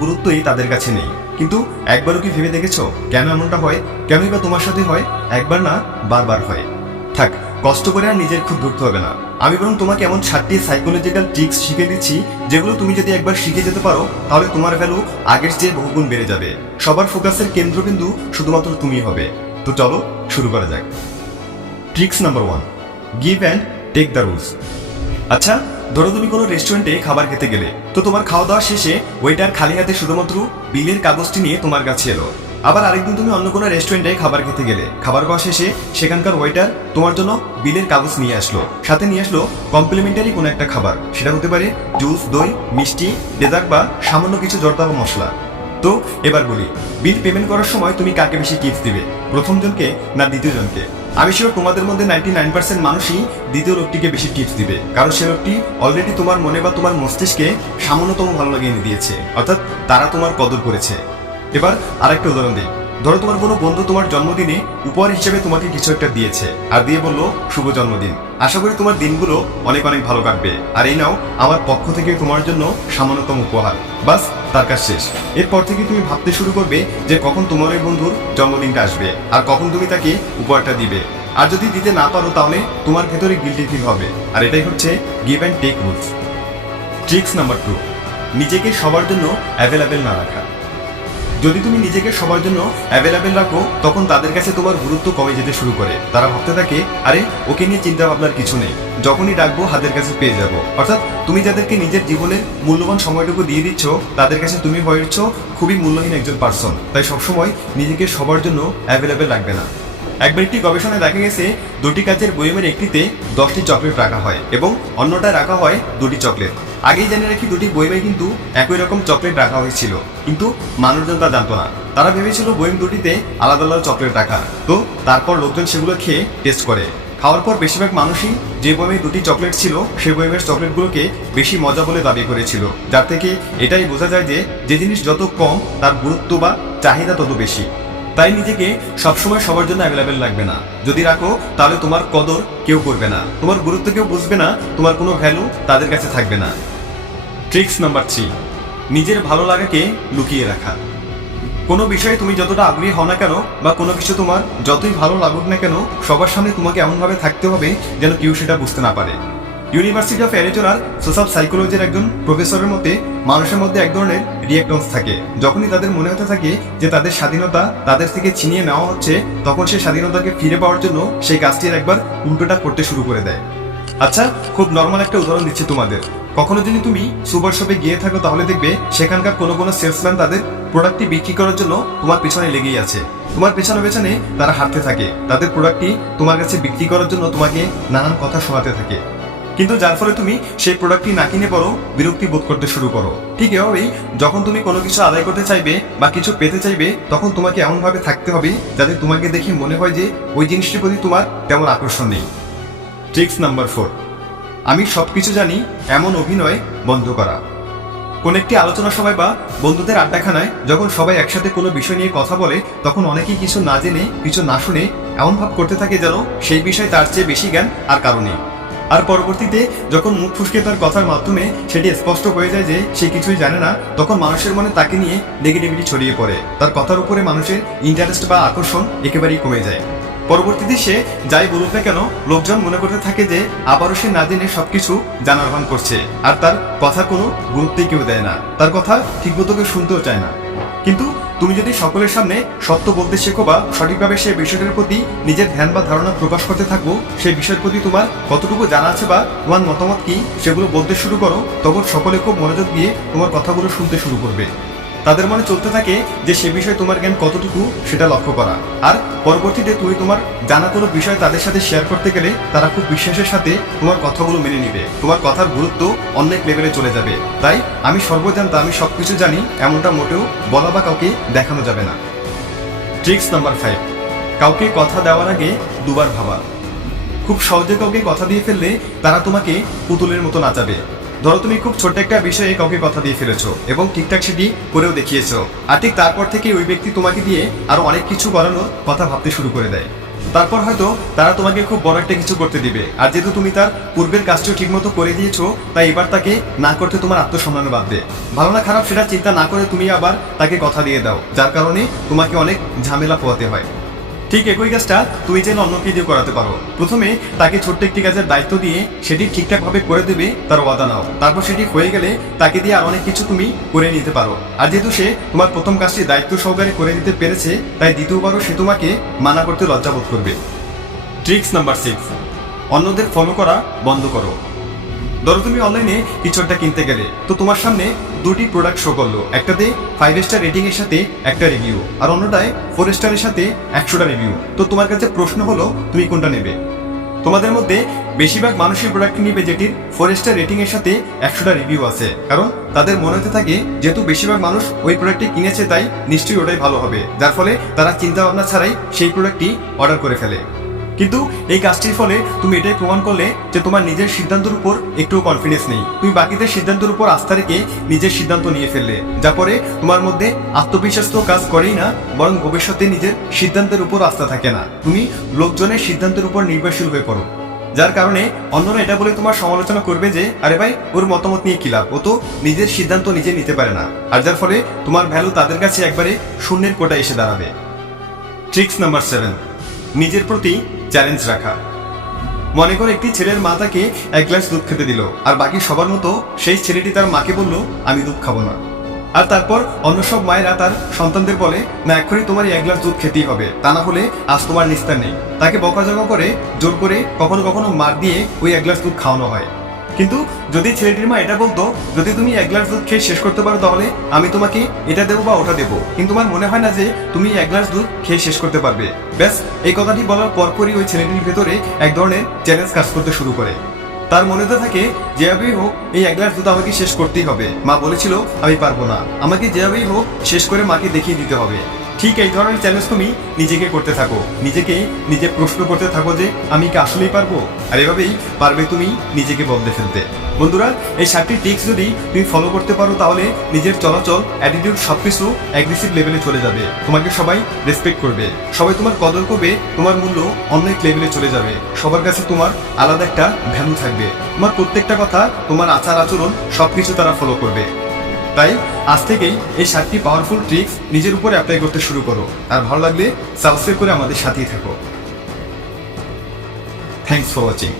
গুরুত্বই তাদের কাছে নেই। কিন্তু একবারও কি ভেবে দেখেছো কেন এমনটা হয়? কেনই বা তোমার সাথে হয়? একবার না, বারবার হয়। থাক, কষ্ট করে আর নিজের খুব ধরতে হবে না। আমি বরং তোমাকে এমন 7টি সাইকোলজিক্যাল ট্রিক্স শিখে দিচ্ছি, যেগুলো তুমি যদি একবার শিখে যেতে পারো তাহলে তোমার ভ্যালু আগের চেয়ে বহুগুণ বেড়ে যাবে। সবার ফোকাসের কেন্দ্রবিন্দু শুধুমাত্র তুমি হবে। তো চলো শুরু করা যাক। Tricks number 1, give and take the rules. আচ্ছা, ধরো তুমি কোনো রেস্টুরেন্টে খাবার খেতে গেলে, তো তোমার খাওয়া দাওয়া শেষে ওয়েটার খালি হাতে শুধুমাত্র বিলের কাগজটি নিয়ে তোমার কাছে এলো। আবার আরেকদিন তুমি অন্য কোনো রেস্টুরেন্টে খাবার খেতে গেলে, খাবার খাওয়া শেষে সেখানকার ওয়েটার তোমার জন্য বিলের কাগজ নিয়ে আসলো, সাথে নিয়ে আসলো কমপ্লিমেন্টারি কোনো একটা খাবার। সেটা হতে পারে জুস, দই, মিষ্টি, ডেজার্ট বা সামান্য কিছু জর্দা বা মশলা। তো এবার বলি, বিল পেমেন্ট করার সময় তুমি কাকে বেশি টিপস দিবে, প্রথম জনকে না দ্বিতীয় জনকে? আমি শিওর তোমাদের মধ্যে 99% মানুষই দ্বিতীয় লোকটিকে বেশি টিপস দিবে, কারণ সে লোকটি অলরেডি তোমার মনে বা তোমার মস্তিষ্কে সামান্যতম ভালো লাগে এনে দিয়েছে, অর্থাৎ তারা তোমার কদর করেছে। এবার আরেকটা উদাহরণ দিই। ধরো তোমার কোনো বন্ধু তোমার জন্মদিনে উপহার হিসেবে তোমাকে কিছু একটা দিয়েছে আর দিয়ে বললো শুভ জন্মদিন, আশা করি তোমার দিনগুলো অনেক অনেক ভালো কাটবে, আর এই নাও আমার পক্ষ থেকে তোমার জন্য সামান্যতম উপহার। বাস, তার কাজ শেষ। এরপর থেকে তুমি ভাবতে শুরু করবে যে কখন তোমার ওই বন্ধুর জন্মদিনটা আসবে আর কখন তুমি তাকে উপহারটা দিবে। আর যদি দিতে না পারো তাহলে তোমার ভেতরে গিল্টি ফিল হবে। আর এটাই হচ্ছে give and take rules. Tricks number 2, নিজেকে সবার জন্য অ্যাভেলেবেল না রাখা। যদি তুমি নিজেকে সবার জন্য অ্যাভেলেবেল রাখো, তখন তাদের কাছে তোমার গুরুত্ব কমে যেতে শুরু করে। তারা ভাবতে থাকে, আরে ওকে নিয়ে চিন্তা ভাবনার কিছু নেই, যখনই ডাকবো হাতের কাছে পেয়ে যাব। অর্থাৎ তুমি যাদেরকে নিজের জীবনের মূল্যবান সময়টুকু দিয়ে দিচ্ছ, তাদের কাছে তুমি হয়ে উঠছ খুবই মূল্যহীন একজন পার্সন। তাই সবসময় নিজেকে সবার জন্য অ্যাভেলেবেল রাখবে না। একবার একটি গবেষণায় দেখা গেছে, 2টি কাচের বয়মের একটিতে 10টি চকলেট রাখা হয় এবং অন্যটায় রাখা হয় 2টি চকলেট। আগেই জেনে রাখি, 2টি বয়মে কিন্তু একই রকম চকলেট রাখা হয়েছিল, কিন্তু মানুষজন তা জানতো না। তারা ভেবেছিল বয়ম 2টিতে আলাদা আলাদা চকলেট রাখা। তো তারপর লোকজন সেগুলো খেয়ে টেস্ট করে। খাওয়ার পর বেশিরভাগ মানুষই যে বয়মে 2টি চকলেট ছিল সেই বয়মের চকলেটগুলোকে বেশি মজা বলে দাবি করেছিল, যার থেকে এটাই বোঝা যায় যে জিনিস যত কম তার গুরুত্ব বা চাহিদা তত বেশি। তাই নিজেকে সবসময় সবার জন্য অ্যাভেলেবেল রাখবে না। যদি রাখো তাহলে তোমার কদর কেউ করবে না, তোমার গুরুত্ব কেউ বুঝবে না, তোমার কোনো ভ্যালু তাদের কাছে থাকবে না। ট্রিক্স নাম্বার 3, নিজের ভালো লাগাকে লুকিয়ে রাখা। কোনো বিষয়ে তুমি যতটা আগ্রহী হও না কেন বা কোনো কিছু তোমার যতই ভালো লাগুক না কেন, সবার সামনে তোমাকে এমনভাবে থাকতে হবে যেন কেউ সেটা বুঝতে না পারে। ইউনিভার্সিটি অফ অ্যারিজোনার সোশ্যাল সাইকোলজির একজন প্রফেসরের মতে, মানুষের মধ্যে এক ধরনের রিঅ্যাক্টন্স থাকে। যখনই তাদের মনে হতে থাকে যে তাদের স্বাধীনতা তাদের থেকে ছিনিয়ে নেওয়া হচ্ছে, তখন সেই স্বাধীনতাকে ফিরে পাওয়ার জন্য সেই কাজটির একবার উল্টোটা করতে শুরু করে দেয়। আচ্ছা, খুব নর্মাল একটা উদাহরণ দিচ্ছি তোমাদের। কখনো যদি তুমি সুপার শপে গিয়ে থাকো, তাহলে দেখবে সেখানকার কোনো সেলসম্যান তাদের প্রোডাক্টটি বিক্রি করার জন্য তোমার পেছনে লেগেই আছে। তোমার পেছনে পেছনে তারা হাঁটতে থাকে, তাদের প্রোডাক্টটি তোমার কাছে বিক্রি করার জন্য তোমাকে নানান কথা শোনাতে থাকে। কিন্তু যার ফলে তুমি সেই প্রোডাক্টটি না কিনে পড়ো, বিরক্তি বোধ করতে শুরু করো। ঠিক এভাবেই যখন তুমি কোনো কিছু আদায় করতে চাইবে বা কিছু পেতে চাইবে, তখন তোমাকে এমনভাবে থাকতে হবে যাতে তোমাকে দেখে মনে হয় যে ওই জিনিসটির প্রতি তোমার তেমন আকর্ষণ নেই। ট্রিক্স নাম্বার 4, আমি সবকিছু জানি এমন অভিনয় বন্ধ করা। কোন একটি আলোচনা সভায় বা বন্ধুদের আড্ডাখানায় যখন সবাই একসাথে কোনো বিষয় নিয়ে কথা বলে, তখন অনেকেই কিছু না জেনে, কিছু না শুনে এমন ভাব করতে থাকে যেন সেই বিষয়ে তার চেয়ে বেশি জ্ঞান আর কারো নেই। আর পরবর্তীতে যখন মুখ ফুসকে তার কথার মাধ্যমে সেটি স্পষ্ট হয়ে যায় যে সে কিছুই জানে না, তখন মানুষের মনে তাকে নিয়ে নেগেটিভিটি ছড়িয়ে পড়ে। তার কথার উপরে মানুষের ইন্টারেস্ট বা আকর্ষণ একেবারেই কমে যায়। পরবর্তীতে সে যাই বলুক না কেন, লোকজন মনে করতে থাকে যে আবারও সে না জেনে সবকিছু জানার ভান করছে, আর তার কথা কোনো গুরুত্বই কেউ দেয় না, তার কথা ঠিকমতো কেউ শুনতেও চায় না। কিন্তু তুমি যদি সকলের সামনে সত্য বলতে শেখো বা সঠিকভাবে সেই বিষয়টার প্রতি নিজের ধ্যান বা ধারণা প্রকাশ করতে থাকো, সেই বিষয়ের প্রতি তোমার কতটুকু জানা আছে বা তোমার মতামত কি, সেগুলো বলতে শুরু করো, তখন সকলে খুব মনোযোগ দিয়ে তোমার কথাগুলো শুনতে শুরু করবে। তাদের মনে চলতে থাকে যে সে বিষয়ে তোমার জ্ঞান কতটুকু সেটা লক্ষ্য করা। আর পরবর্তীতে তুমি তোমার জানা কোনো বিষয় তাদের সাথে শেয়ার করতে গেলে তারা খুব বিশ্বাসের সাথে তোমার কথাগুলো মেনে নিবে, তোমার কথার গুরুত্ব অনেক লেভেলে চলে যাবে। তাই আমি সর্বজান্তা, আমি সবকিছু জানি এমনটা মোটেও বলা বা কাউকে দেখানো যাবে না। ট্রিক্স নাম্বার 5, কাউকে কথা দেওয়ার আগে দুবার ভাবা। খুব সহজে কাউকে কথা দিয়ে ফেললে তারা তোমাকে পুতুলের মতো নাচাবে। ধরো তুমি খুব ছোট্ট একটা বিষয়ে কাউকে কথা দিয়ে ফেলেছো এবং ঠিকঠাক সেটি করেও দেখিয়েছো, আর ঠিক তারপর থেকে ওই ব্যক্তি তোমাকে দিয়ে আরো অনেক কিছু করানোর কথা ভাবতে শুরু করে দেয়। তারপর হয়তো তারা তোমাকে খুব বড় একটা কিছু করতে দিবে, আর যেহেতু তুমি তার পূর্বের কাজটি ঠিকমতো করে দিয়েছো, তাই এবার তাকে না করতে তোমার আত্মসম্মান বাঁধবে। ভালো না খারাপ সেটা চিন্তা না করে তুমি আবার তাকে কথা দিয়ে দাও, যার কারণে তোমাকে অনেক ঝামেলা পোহাতে হয়। ঠিক একই কাজটা তুমি চাইলে অন্যকে দিয়ে করাতে পারো। প্রথমে তাকে ছোট্ট একটি কাজের দায়িত্ব দিয়ে সেটি ঠিকঠাকভাবে করে দেবে, তার ওয়াদা নাও। তারপর সেটি হয়ে গেলে তাকে দিয়ে আর অনেক কিছু তুমি করে নিতে পারো। আর যেহেতু সে তোমার প্রথম কাজটি দায়িত্ব সহকারে করে নিতে পেরেছে, তাই দ্বিতীয়বারও সে তোমাকে মানা করতে লজ্জাবোধ করবে। ট্রিক্স নাম্বার 6, অন্যদের ফলো করা বন্ধ করো। ধরো তুমি অনলাইনে কিছু একটা কিনতে গেলে, তো তোমার সামনে দুটি প্রোডাক্ট শো করলো, একটাতে 5 স্টার রেটিং এর সাথে একটা রিভিউ, আর অন্যটায় 4 স্টারের সাথে 100টা রিভিউ। তো তোমার কাছে প্রশ্ন হলো তুমি কোনটা নেবে? তোমাদের মধ্যে বেশিরভাগ মানুষই প্রোডাক্ট নিবে যেটির 4 স্টার রেটিং এর সাথে 100টা রিভিউ আছে, কারণ তাদের মনে হতে থাকে যেহেতু বেশিরভাগ মানুষ ওই প্রোডাক্টটি কিনেছে তাই নিশ্চয়ই ওটাই ভালো হবে, যার ফলে তারা চিন্তা ভাবনা ছাড়াই সেই প্রোডাক্টটি অর্ডার করে ফেলে। কিন্তু এই কাজটির ফলে তুমি এটাই প্রমাণ করলে যে তোমার নিজের সিদ্ধান্তের উপর একটু কনফিডেন্স নেই। তুমি বাকিদের সিদ্ধান্তের উপর আস্থা রেখে নিজের সিদ্ধান্ত নিয়ে ফেললে, যা পরে তোমার মধ্যে আত্মবিশ্বাস তো কাজ করেই না, বরং ভবিষ্যতে নিজের সিদ্ধান্তের উপর আস্থা থাকে না। তুমি লোকজনের সিদ্ধান্তের উপর নির্ভরশীল হয়ে পড়ো, যার কারণে অন্যরা এটা বলে তোমার সমালোচনা করবে যে আরে ভাই ওর মতামত নিয়ে কি লাভ, ও তো নিজের সিদ্ধান্ত নিজে নিতে পারে না। আর যার ফলে তোমার ভ্যালু তাদের কাছে একবারে শূন্যের কোটায় এসে দাঁড়াবে। ট্রিক্স নাম্বার 7, নিজের প্রতি চ্যালেঞ্জ রাখা। মনে করো একটি ছেলের মা তাকে 1 গ্লাস দুধ খেতে দিল, আর বাকি সবার মতো সেই ছেলেটি তার মাকে বলল আমি দুধ খাবো না। আর তারপর অন্য সব মায়েরা তার সন্তানদের বলে না এক্ষুনি তোমার 1 গ্লাস দুধ খেতেই হবে, তা না হলে আজ তোমার নিস্তার নেই। তাকে বকাঝকা করে জোর করে কখনো কখনো মার দিয়ে ওই 1 গ্লাস দুধ খাওয়ানো হয়। কিন্তু যদি ছেলেটির মা এটা বলতো যদি তুমি 1 গ্লাস দুধ খেয়ে শেষ করতে পারো তাহলে আমি তোমাকে এটা দেবো বা ওটা দেবো, কিন্তু আমার মনে হয় না যে তুমি 1 গ্লাস দুধ খেয়ে শেষ করতে পারবে। ব্যাস এই কথাটি বলার পরপরই ওই ছেলেটির ভেতরে এক ধরনের চ্যালেঞ্জ কাজ করতে শুরু করে। তার মনেতে থাকে যেভাবেই হোক এই 1 গ্লাস দুধ আমাকে শেষ করতেই হবে, মা বলেছিল আমি পারবো না, আমাকে যেভাবেই হোক শেষ করে মাকে দেখিয়ে দিতে হবে। ঠিক এই ধরনের চ্যালেঞ্জ তুমি নিজেকে করতে থাকো, নিজে প্রশ্ন করতে থাকো যে আমি কি আসলেই পারবো, আর এভাবেই পারবে তুমি নিজেকে বদলে ফেলতে। বন্ধুরা, এই 7টি টিপস যদি তুমি ফলো করতে পারো তাহলে নিজের চলাচল, অ্যাটিটিউড সবকিছু অ্যাগ্রেসিভ লেভেলে চলে যাবে। তোমাকে সবাই রেসপেক্ট করবে, সবাই তোমার কদর করবে, তোমার মূল্য অন্য এক লেভেলে চলে যাবে। সবার কাছে তোমার আলাদা একটা ভ্যালু থাকবে, তোমার প্রত্যেকটা কথা, তোমার আচার আচরণ সবকিছু তারা ফলো করবে। তাই আজ থেকেই এই 7টি পাওয়ারফুল ট্রিক্স নিজের উপরে অ্যাপ্লাই করতে শুরু করো, আর ভালো লাগলে সাবস্ক্রাইব করে আমাদের সাথেই থাকো। Thanks for watching.